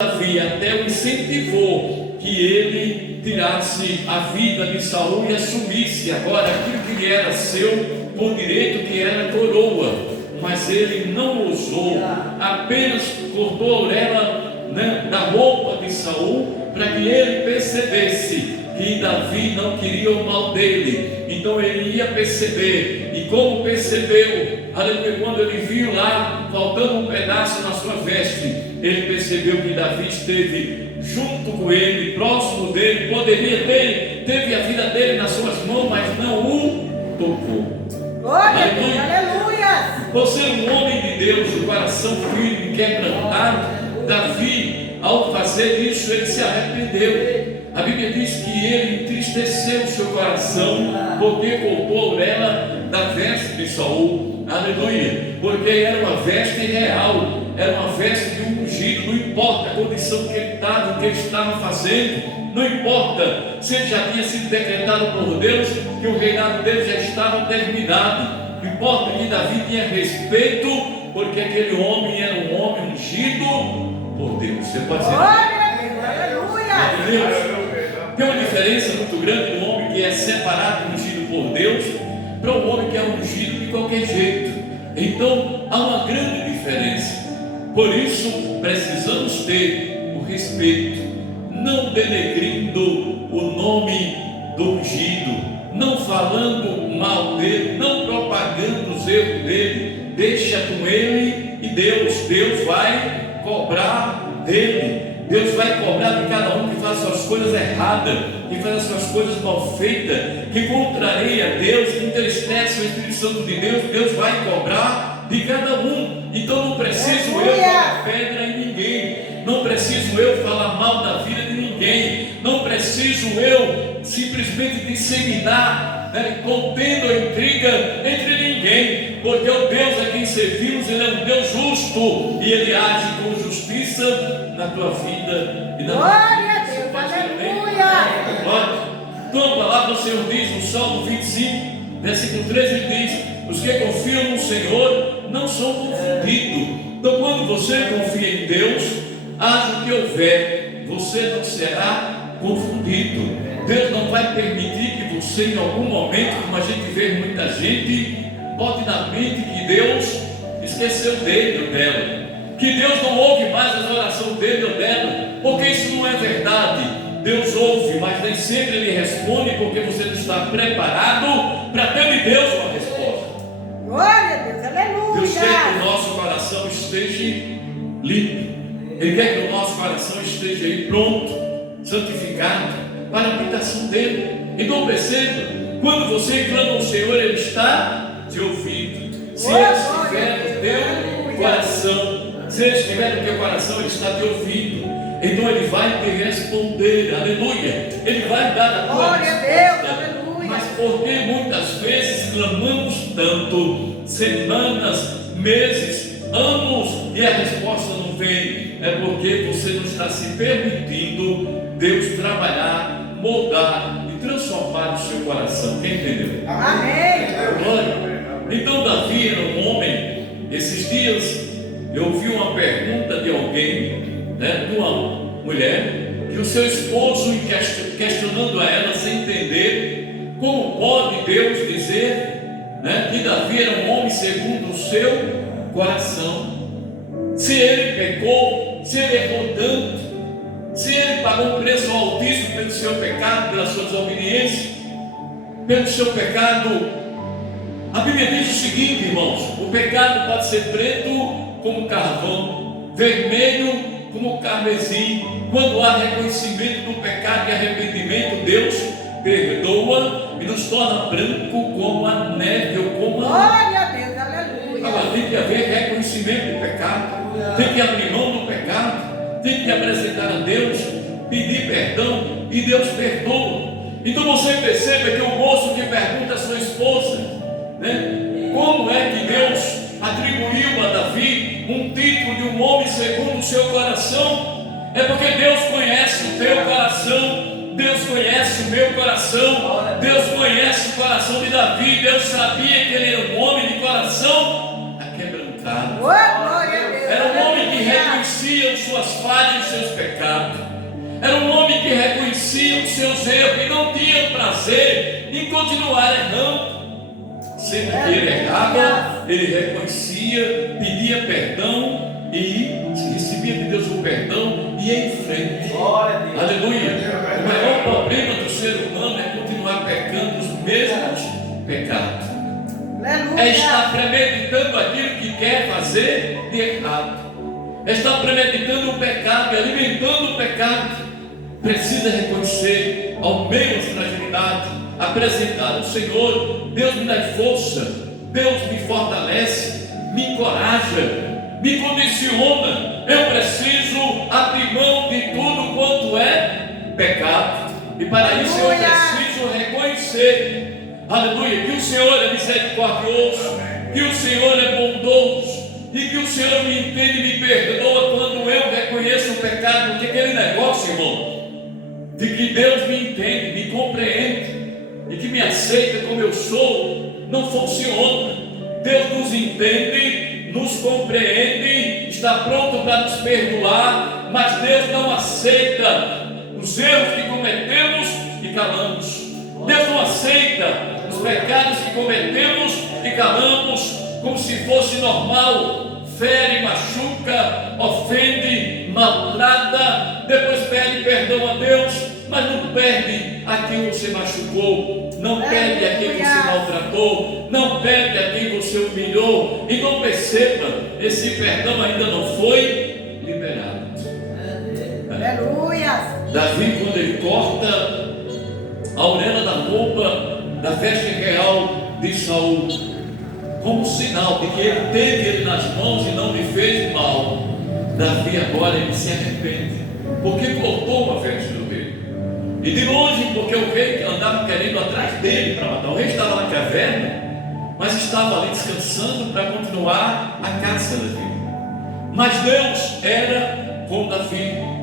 Davi até o incentivou que ele tirasse a vida de Saul e assumisse agora aquilo que lhe era seu por direito, que era coroa. Mas ele não ousou, apenas cortou a orelha, da roupa de Saul, para que ele percebesse que Davi não queria o mal dele. Então ele ia perceber, e como percebeu, aleluia, quando ele viu lá faltando um pedaço na sua veste, ele percebeu que Davi esteve junto com ele, próximo dele, poderia ter, teve a vida dele nas suas mãos, mas não o tocou. Glória a Deus, aleluia! Você é um homem de Deus, o coração firme, quebrantado. Davi, ao fazer isso, ele se arrependeu. A Bíblia diz que ele entristeceu o seu coração, porque cortou a orelha da veste de Saul. Aleluia, porque era uma veste real, era uma veste de um ungido. Não importa a condição que ele estava, o que ele estava fazendo, não importa se ele já tinha sido decretado por Deus, que o reinado dele já estava terminado. Importa que Davi tinha respeito, porque aquele homem era um homem ungido por Deus. Você pode dizer aleluia. Tem uma diferença muito grande do homem que é separado e ungido por Deus para um homem que é ungido de qualquer jeito. Então há uma grande diferença. Por isso precisamos ter o respeito, não denegrindo o nome do ungido, não falando mal dele, não propagando os erros dele. Deixa com ele e Deus vai cobrar dele. Deus vai cobrar de cada um que faz suas coisas erradas, que faz as suas coisas mal feitas, que contraria Deus, que entristece o Espírito Santo de Deus. Deus vai cobrar de cada um. Então não preciso eu jogar pedra em ninguém, não preciso eu falar mal da vida de ninguém, não preciso eu simplesmente disseminar, contendo a intriga entre ninguém, porque o Deus a quem servimos, Ele é um Deus justo e Ele age com justiça na tua vida e na glória a Deus, aleluia. Então a palavra do Senhor diz no Salmo 25, versículo 13, ele diz: os que confiam no Senhor não são confundidos. Então quando você confia em Deus, haja o que houver, você não será confundido. Deus não vai permitir que você, em algum momento, como a gente vê muita gente, bote na mente que Deus esqueceu dele ou dela, que Deus não ouve mais as orações dele ou dela, porque isso não é verdade. Deus ouve, mas nem sempre Ele responde, porque você não está preparado para ter de Deus uma resposta. Glória a Deus, aleluia. Deus quer que o nosso coração esteja limpo, Ele quer que o nosso coração esteja aí pronto, santificado, para a habitação dele. Então perceba, quando você clama ao Senhor, Ele está te ouvindo. Se Ele estiver no teu coração, se Ele estiver no teu coração, Ele está te ouvindo. Então Ele vai te responder, aleluia. Ele vai dar a tua resposta. Mas porque muitas vezes clamamos tanto, semanas, meses, anos, e a resposta não vem, é porque você não está se permitindo Deus trabalhar, moldar e transformar o seu coração. Quem entendeu? Amém. Glória. Então Davi era um homem. Esses dias eu ouvi uma pergunta de alguém, de uma mulher, que o seu esposo questionando a ela sem entender como pode Deus dizer, que Davi era um homem segundo o seu coração. Se ele pecou, se ele errou tanto, se ele pagou um preço altíssimo pelo seu pecado, pela sua desobediência, pelo seu pecado. A Bíblia diz o seguinte, irmãos: o pecado pode ser preto como carvão, vermelho como carmesim. Quando há reconhecimento do pecado e arrependimento, Deus perdoa e nos torna branco como a neve ou como a... Glória a Deus, aleluia. Agora tem que haver reconhecimento do pecado, tem que abrir mão do pecado, tem que apresentar a Deus, pedir perdão, e Deus perdoa. Então você perceba que o moço que pergunta à sua esposa, como é que Deus atribuiu a Davi um título de um homem segundo o seu coração, é porque Deus conhece o teu coração, Deus conhece o meu coração, Deus conhece o coração de Davi. Deus sabia que ele era um homem de coração aquebrantado, Glória a Deus, era um homem que reconhecia o suas falhas e seus pecados. Era um homem que reconhecia os seus erros e não tinha prazer em continuar errando. Sempre que ele errava, ele reconhecia, pedia perdão e recebia de Deus o perdão e ia em frente. Aleluia! O maior problema do ser humano é continuar pecando os mesmos pecados. É estar premeditando aquilo que quer fazer de errado. É estar premeditando o pecado e alimentando o pecado. Precisa reconhecer ao meio da fragilidade, apresentar ao Senhor. Deus me dá força, Deus me fortalece, me encoraja, me condiciona. Eu preciso abrir mão de tudo quanto é pecado, e para isso eu preciso reconhecer, aleluia, que o Senhor é misericordioso, que o Senhor é bondoso e que o Senhor me entende e me perdoa quando eu reconheço o pecado. Porque aquele negócio, irmão, de que Deus me entende, me compreende e que me aceita como eu sou, não funciona. Deus nos entende, nos compreende, está pronto para nos perdoar, mas Deus não aceita os erros que cometemos e calamos. Deus não aceita os pecados que cometemos e calamos, como se fosse normal. Fere, machuca, ofende, maltrata, depois pede perdão a Deus, mas não pede a quem você machucou, não pede a quem você maltratou, não pede a quem você humilhou. E não perceba, esse perdão ainda não foi liberado. Aleluia! Davi, quando ele corta a orelha da roupa da veste real de Saul, como sinal de que ele teve ele nas mãos e não lhe fez mal, Davi agora ele se arrepende, porque cortou uma veste do rei. E de longe, porque o rei andava querendo atrás dele para matar. O rei estava na caverna, mas estava ali descansando para continuar a caça dele. Mas Deus era com Davi.